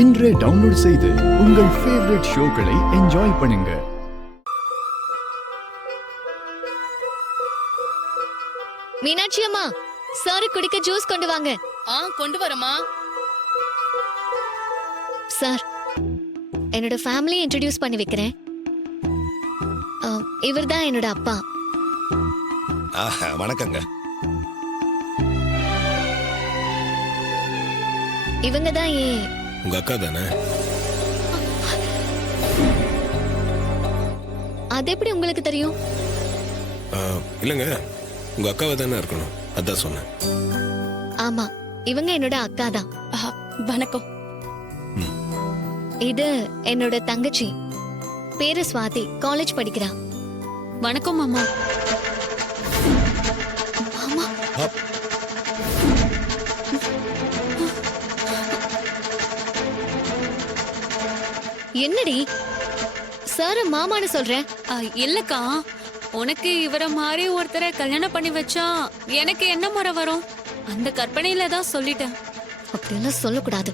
இன்றே டவுன்லோட் செய்து உங்கள் ஃபேவரட் ஷோக்களை என்ஜாய் பண்ணுங்க. மீனாட்சி அம்மா, சாரு குடிக்க ஜூஸ் கொண்டு வாங்க. கொண்டு வரமா. சார், என்னோட ஃபேமிலி இன்ட்ரோடியூஸ் பண்ணி வைக்கிறேன். இவர்தான் என்னோட அப்பா. வணக்கங்க. இவங்க தான் உங்க அக்கா தானே? அது எப்படி உங்களுக்கு தெரியும்? இல்லங்க, உங்க அக்காவை தானே இருக்கணும், அதான் சொன்னேன். ஆமா, இவங்க என்னோட அக்கா தான். வணக்கம். இது என்னோட தங்கச்சி, பேரு ஸ்வாதி, காலேஜ் படிக்கிறா. வணக்கம் மாமா. மாமா, என்னடி சார் மாமான்னு சொல்ற? இல்லக்கா, உனக்கு இவர மாதிரி ஒருத்தரை கல்யாணம் பண்ணி வச்சா எனக்கு என்ன முறை வரும்? அந்த கற்பனையில தான் சொல்லிட்டேன். அப்படியெல்லாம் சொல்லக்கூடாது.